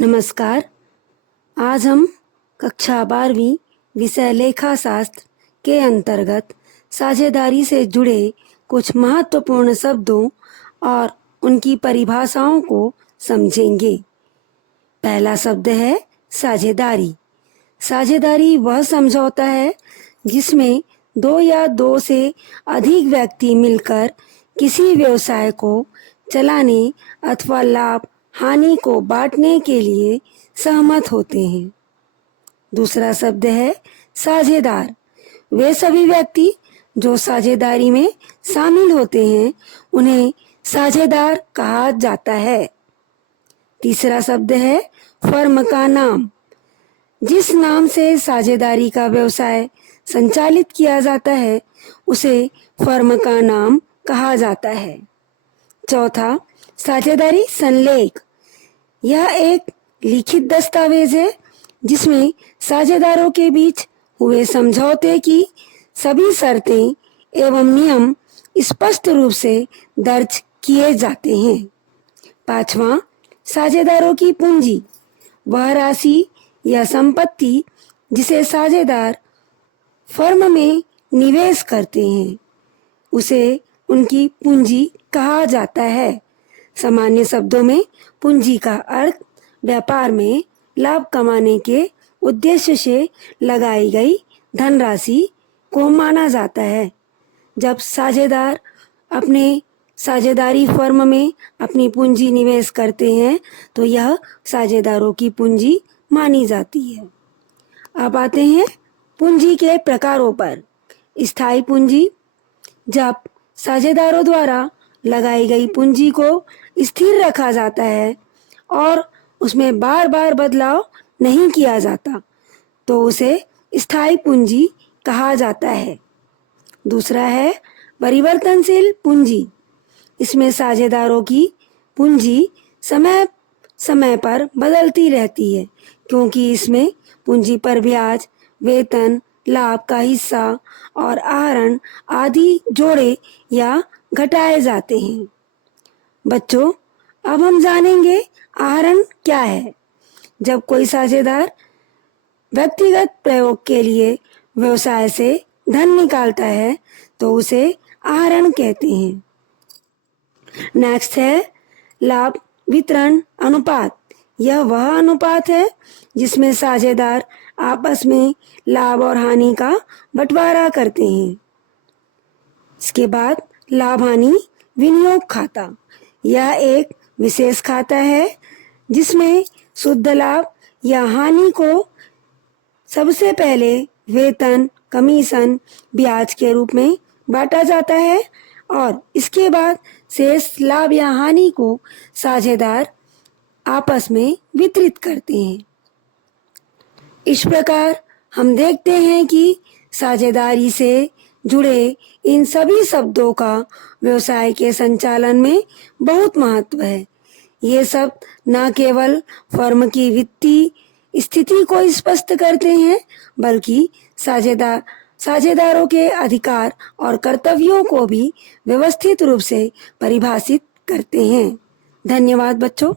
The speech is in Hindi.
नमस्कार। आज हम कक्षा 12वीं विषय लेखा शास्त्र के अंतर्गत साझेदारी से जुड़े कुछ महत्वपूर्ण शब्दों और उनकी परिभाषाओं को समझेंगे। पहला शब्द है साझेदारी। साझेदारी वह समझौता है जिसमें दो या दो से अधिक व्यक्ति मिलकर किसी व्यवसाय को चलाने अथवा लाभ हानि को बांटने के लिए सहमत होते हैं। दूसरा शब्द है साझेदार। वे सभी व्यक्ति जो साझेदारी में शामिल होते हैं उन्हें साझेदार कहा जाता है। तीसरा शब्द है फर्म का नाम। जिस नाम से साझेदारी का व्यवसाय संचालित किया जाता है उसे फर्म का नाम कहा जाता है। चौथा, साझेदारी संलेख। यह एक लिखित दस्तावेज है जिसमें साझेदारों के बीच हुए समझौते की सभी शर्तें एवं नियम स्पष्ट रूप से दर्ज किए जाते हैं। पांचवा, साझेदारों की पूंजी। वह राशि या संपत्ति जिसे साझेदार फर्म में निवेश करते हैं उसे उनकी पूंजी कहा जाता है। सामान्य शब्दों में पूंजी का अर्थ व्यापार में लाभ कमाने के उद्देश्य से लगाई गई धनराशि को माना जाता है। जब साझेदार अपने साझेदारी फर्म में अपनी पूंजी निवेश करते हैं तो यह साझेदारों की पूंजी मानी जाती है। अब आते हैं पूंजी के प्रकारों पर। स्थायी पूंजी। जब साझेदारों द्वारा लगाई गई पूंजी को स्थिर रखा जाता है और उसमें बार बार बदलाव नहीं किया जाता तो उसे स्थायी पूंजी कहा जाता है। दूसरा है परिवर्तनशील पूंजी। इसमें साझेदारों की पूंजी समय समय पर बदलती रहती है क्योंकि इसमें पूंजी पर ब्याज, वेतन, लाभ का हिस्सा और आहरण आदि जोड़े या घटाए जाते हैं। बच्चों, अब हम जानेंगे आहरण क्या है। जब कोई साझेदार व्यक्तिगत प्रयोग के लिए व्यवसाय से धन निकालता है तो उसे आहरण कहते हैं। नेक्स्ट है लाभ वितरण अनुपात। यह वह अनुपात है जिसमें साझेदार आपस में लाभ और हानि का बंटवारा करते हैं। इसके बाद लाभ हानि विनियोग खाता। यह एक विशेष खाता है जिसमें शुद्ध लाभ या हानि को सबसे पहले वेतन, कमीशन, ब्याज के रूप में बांटा जाता है और इसके बाद शेष लाभ या हानि को साझेदार आपस में वितरित करते हैं। इस प्रकार हम देखते हैं कि साझेदारी से जुड़े इन सभी शब्दों का व्यवसाय के संचालन में बहुत महत्व है। ये शब्द न केवल फर्म की वित्तीय स्थिति को स्पष्ट करते हैं बल्कि साझेदारों के अधिकार और कर्तव्यों को भी व्यवस्थित रूप से परिभाषित करते हैं। धन्यवाद बच्चों।